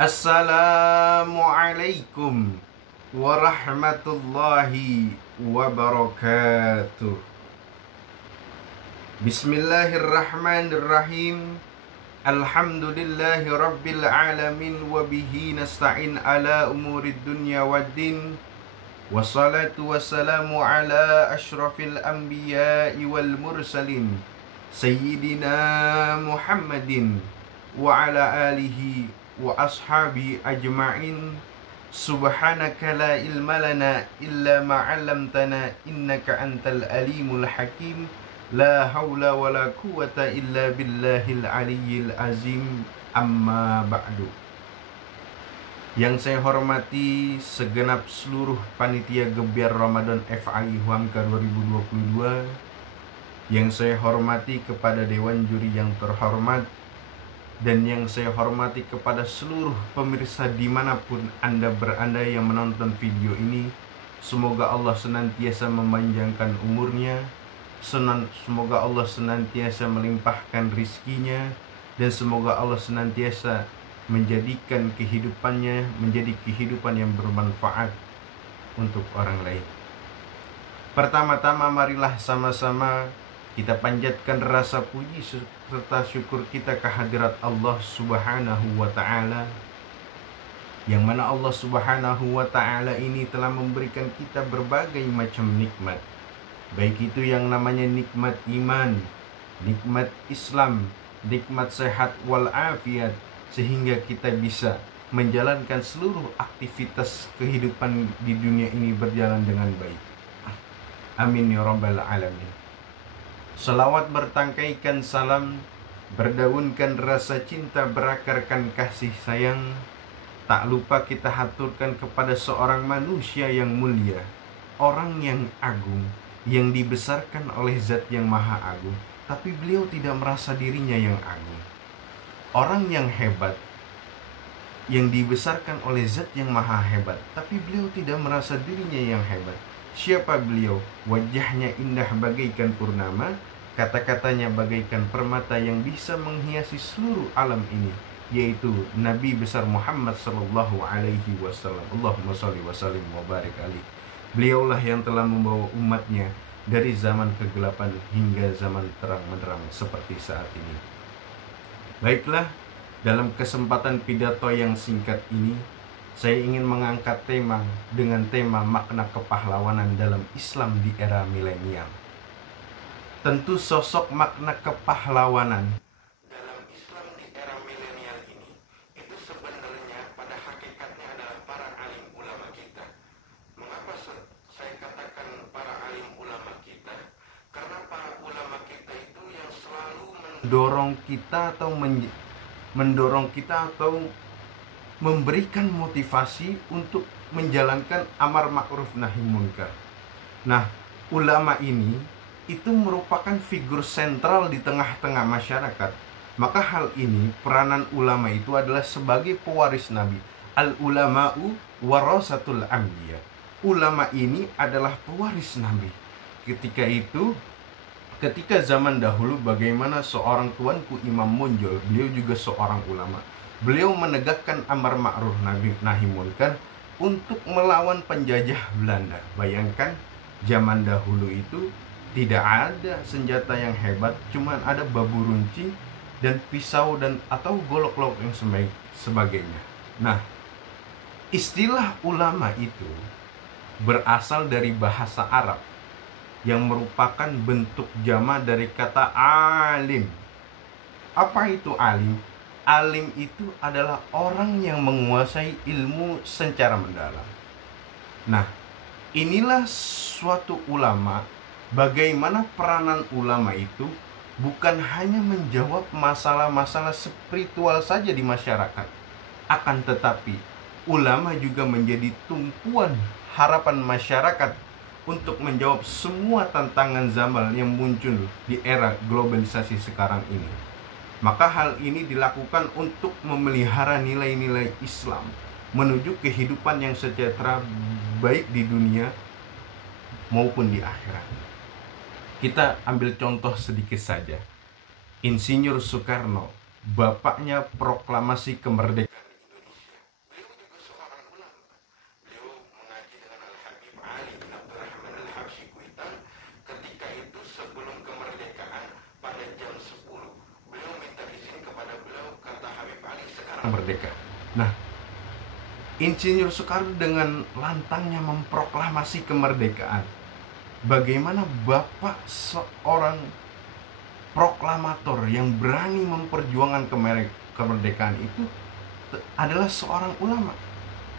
Assalamualaikum warahmatullahi wabarakatuh. Bismillahirrahmanirrahim. Alhamdulillahi rabbil alamin. Wabihi nasta'in ala umurid dunya waddin. Wassalatu wassalamu ala ashrafil anbiya'i wal mursalin Sayyidina Muhammadin wa ala alihi wa ashabi ajma'in. Subhanaka la ilma lana illa ma'allamtana innaka antal alimul hakim. La hawla wa la quwata illa billahil aliyyil azim. Amma ba'du. Yang saya hormati segenap seluruh panitia Gebiar Ramadan FAI Huamka 2022. Yang saya hormati kepada Dewan Juri yang terhormat, dan yang saya hormati kepada seluruh pemirsa dimanapun Anda berada yang menonton video ini. Semoga Allah senantiasa memanjangkan umurnya, semoga Allah senantiasa melimpahkan rizkinya, dan semoga Allah senantiasa menjadikan kehidupannya menjadi kehidupan yang bermanfaat untuk orang lain. Pertama-tama marilah sama-sama kita panjatkan rasa puji serta syukur kita kehadirat Allah Subhanahu wa ta'ala, yang mana Allah Subhanahu wa ta'ala ini telah memberikan kita berbagai macam nikmat, baik itu yang namanya nikmat iman, nikmat Islam, nikmat sehat walafiat, sehingga kita bisa menjalankan seluruh aktivitas kehidupan di dunia ini berjalan dengan baik. Amin ya rabbal alamin. Selawat bertangkaikan salam, berdaunkan rasa cinta, berakarkan kasih sayang. Tak lupa kita haturkan kepada seorang manusia yang mulia, orang yang agung, yang dibesarkan oleh Zat yang Maha Agung, tapi beliau tidak merasa dirinya yang agung. Orang yang hebat, yang dibesarkan oleh Zat yang Maha Hebat, tapi beliau tidak merasa dirinya yang hebat. Siapa beliau? Wajahnya indah bagaikan purnama, kata-katanya bagaikan permata yang bisa menghiasi seluruh alam ini, yaitu Nabi besar Muhammad sallallahu alaihi wasallam. Allahumma shalli wa sallim wa barik alaihi. Beliaulah yang telah membawa umatnya dari zaman kegelapan hingga zaman terang benderang seperti saat ini. Baiklah, dalam kesempatan pidato yang singkat ini, saya ingin mengangkat tema dengan tema makna kepahlawanan dalam Islam di era milenial. Tentu sosok makna kepahlawanan dalam Islam di era milenial ini itu sebenarnya pada hakikatnya adalah para alim ulama kita. Mengapa saya katakan para alim ulama kita? Karena para ulama kita itu yang selalu mendorong kita atau memberikan motivasi untuk menjalankan amar ma'ruf nahi munkar. Nah, ulama ini itu merupakan figur sentral di tengah-tengah masyarakat. Maka hal ini, peranan ulama itu adalah sebagai pewaris Nabi. Al-ulama'u warasatul anbiya. Ulama ini adalah pewaris Nabi. Ketika zaman dahulu, bagaimana seorang tuanku Imam Monjol, beliau juga seorang ulama. Beliau menegakkan amar ma'ruf nahi munkar untuk melawan penjajah Belanda. Bayangkan, zaman dahulu itu tidak ada senjata yang hebat, cuman ada babu runcing dan pisau atau golok-golok yang sebagainya. Nah, istilah ulama itu berasal dari bahasa Arab yang merupakan bentuk jama dari kata alim. Apa itu alim? Alim itu adalah orang yang menguasai ilmu secara mendalam. Nah, inilah suatu ulama. Bagaimana peranan ulama itu bukan hanya menjawab masalah-masalah spiritual saja di masyarakat, akan tetapi ulama juga menjadi tumpuan harapan masyarakat untuk menjawab semua tantangan zaman yang muncul di era globalisasi sekarang ini. Maka hal ini dilakukan untuk memelihara nilai-nilai Islam menuju kehidupan yang sejahtera, baik di dunia maupun di akhirat. Kita ambil contoh sedikit saja. Insinyur Soekarno, bapaknya proklamasi kemerdekaan Indonesia. merdeka. Nah, Insinyur Soekarno dengan lantangnya memproklamasi kemerdekaan. Bagaimana Bapak seorang proklamator yang berani memperjuangkan kemerdekaan itu adalah seorang ulama.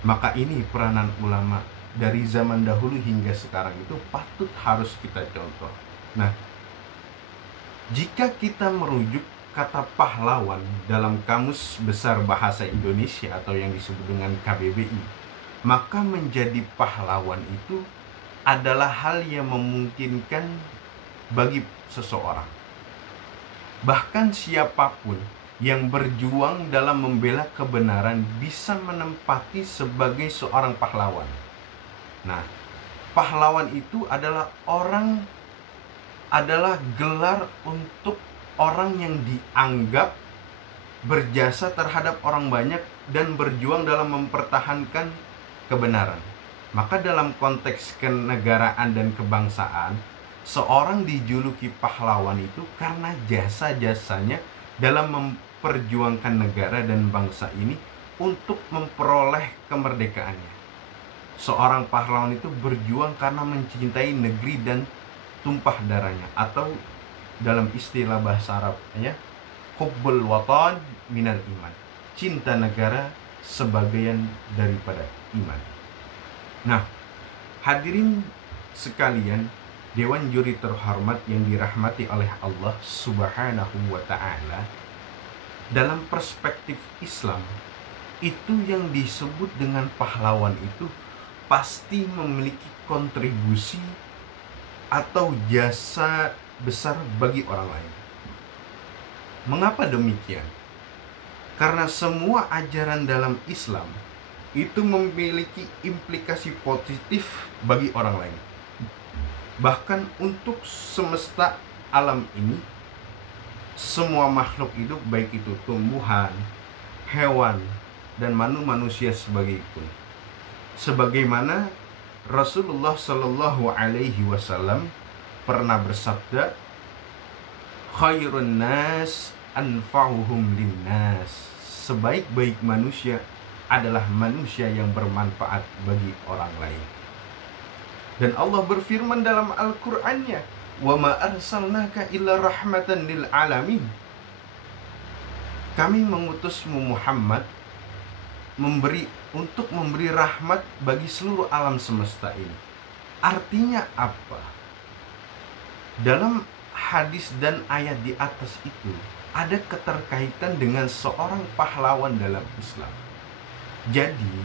Maka ini peranan ulama dari zaman dahulu hingga sekarang itu patut harus kita contoh. Nah, jika kita merujuk kata pahlawan dalam Kamus Besar Bahasa Indonesia atau yang disebut dengan KBBI, maka menjadi pahlawan itu adalah hal yang memungkinkan bagi seseorang. Bahkan siapapun yang berjuang dalam membela kebenaran bisa menempati sebagai seorang pahlawan. Nah, pahlawan itu adalah gelar untuk orang yang dianggap berjasa terhadap orang banyak dan berjuang dalam mempertahankan kebenaran. Maka dalam konteks kenegaraan dan kebangsaan, seorang dijuluki pahlawan itu karena jasa-jasanya dalam memperjuangkan negara dan bangsa ini untuk memperoleh kemerdekaannya. Seorang pahlawan itu berjuang karena mencintai negeri dan tumpah darahnya, atau dalam istilah bahasa Arabnya, hubbul watan minal iman, cinta negara sebagian daripada iman. Nah, hadirin sekalian, Dewan Juri terhormat yang dirahmati oleh Allah Subhanahu wa Ta'ala, dalam perspektif Islam, itu yang disebut dengan pahlawan itu pasti memiliki kontribusi atau jasa besar bagi orang lain. Mengapa demikian? Karena semua ajaran dalam Islam itu memiliki implikasi positif bagi orang lain. Bahkan untuk semesta alam ini, semua makhluk hidup, baik itu tumbuhan, hewan, dan manusia sebagai-pun. Sebagaimana Rasulullah Shallallahu Alaihi Wasallam pernah bersabda, khairun nas anfa'uhum linnas, sebaik-baik manusia adalah manusia yang bermanfaat bagi orang lain. Dan Allah berfirman dalam Al-Qur'annya, wa ma arsalnaka illa rahmatan lil alamin, kami mengutusmu Muhammad untuk memberi rahmat bagi seluruh alam semesta ini. Artinya apa? Dalam hadis dan ayat di atas itu ada keterkaitan dengan seorang pahlawan dalam Islam. Jadi,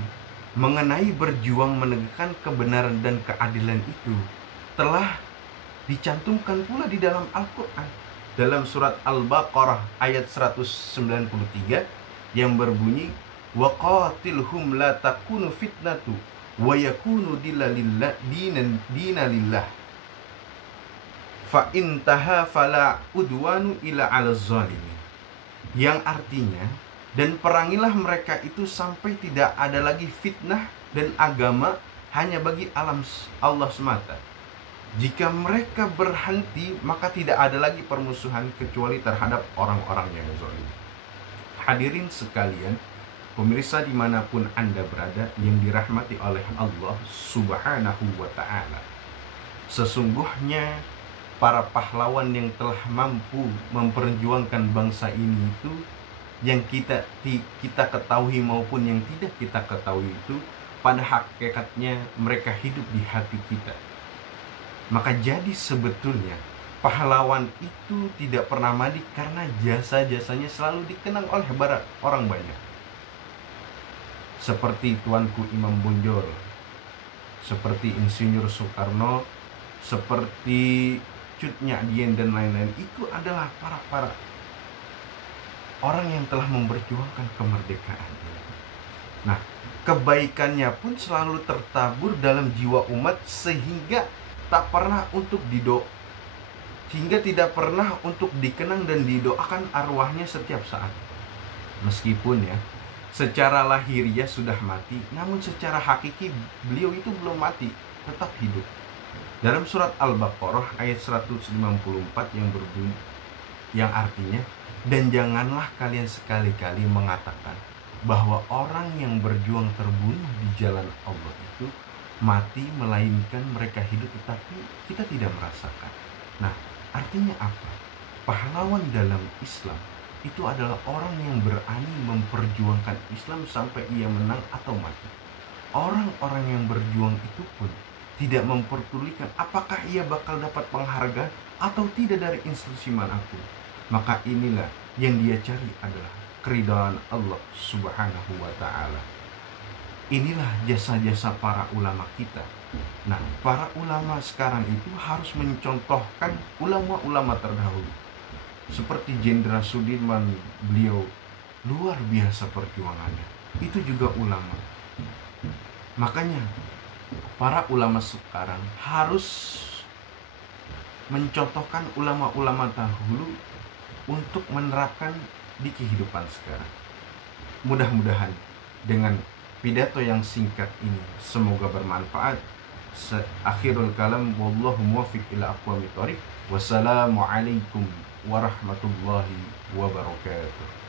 mengenai berjuang menegakkan kebenaran dan keadilan itu telah dicantumkan pula di dalam Al-Quran. Dalam surat Al-Baqarah ayat 193 yang berbunyi, وَقَاتِلْهُمْ لَا تَكُونُ فِتْنَةُ وَيَكُونُ دِينَ لِلَّهِ فَإِنْتَهَا فَلَا عُدْوَانُ إِلَّا عَلَى الظَّالِمِينَ, yang artinya, dan perangilah mereka itu sampai tidak ada lagi fitnah dan agama hanya bagi alam Allah semata. Jika mereka berhenti, maka tidak ada lagi permusuhan kecuali terhadap orang-orang yang zalim. Hadirin sekalian, pemirsa dimanapun Anda berada yang dirahmati oleh Allah Subhanahu wa Ta'ala, sesungguhnya para pahlawan yang telah mampu memperjuangkan bangsa ini itu, yang kita ketahui maupun yang tidak kita ketahui itu, pada hakikatnya mereka hidup di hati kita. Maka jadi sebetulnya pahlawan itu tidak pernah mati karena jasa-jasanya selalu dikenang oleh orang banyak. Seperti Tuanku Imam Bonjol, seperti Insinyur Soekarno, seperti Cut Nyak Dien dan lain-lain, itu adalah para orang yang telah memperjuangkan kemerdekaan ini. Nah, kebaikannya pun selalu tertabur dalam jiwa umat sehingga tidak pernah untuk dikenang dan didoakan arwahnya setiap saat. Meskipun ya, secara lahiriah sudah mati, namun secara hakiki beliau itu belum mati, tetap hidup. Dalam surat Al-Baqarah ayat 154 yang berbunyi, yang artinya, dan janganlah kalian sekali-kali mengatakan, bahwa orang yang berjuang terbunuh di jalan Allah itu mati, melainkan mereka hidup tetapi kita tidak merasakan. Nah, artinya apa? Pahlawan dalam Islam itu adalah orang yang berani memperjuangkan Islam sampai ia menang atau mati. Orang-orang yang berjuang itu pun tidak memperdulikan apakah ia bakal dapat penghargaan atau tidak dari institusi manapun. Maka inilah yang dia cari adalah keridhaan Allah Subhanahu wa ta'ala. Inilah jasa-jasa para ulama kita. Nah, para ulama sekarang itu harus mencontohkan ulama-ulama terdahulu. Seperti Jenderal Sudirman, beliau luar biasa perjuangannya. Itu juga ulama. Makanya para ulama sekarang harus mencontohkan ulama-ulama dahulu untuk menerapkan di kehidupan sekarang. Mudah-mudahan dengan pidato yang singkat ini semoga bermanfaat. Akhirul kalam, wallahu muwaffiq ila aqwamit thoriq. Wassalamualaikum warahmatullahi wabarakatuh.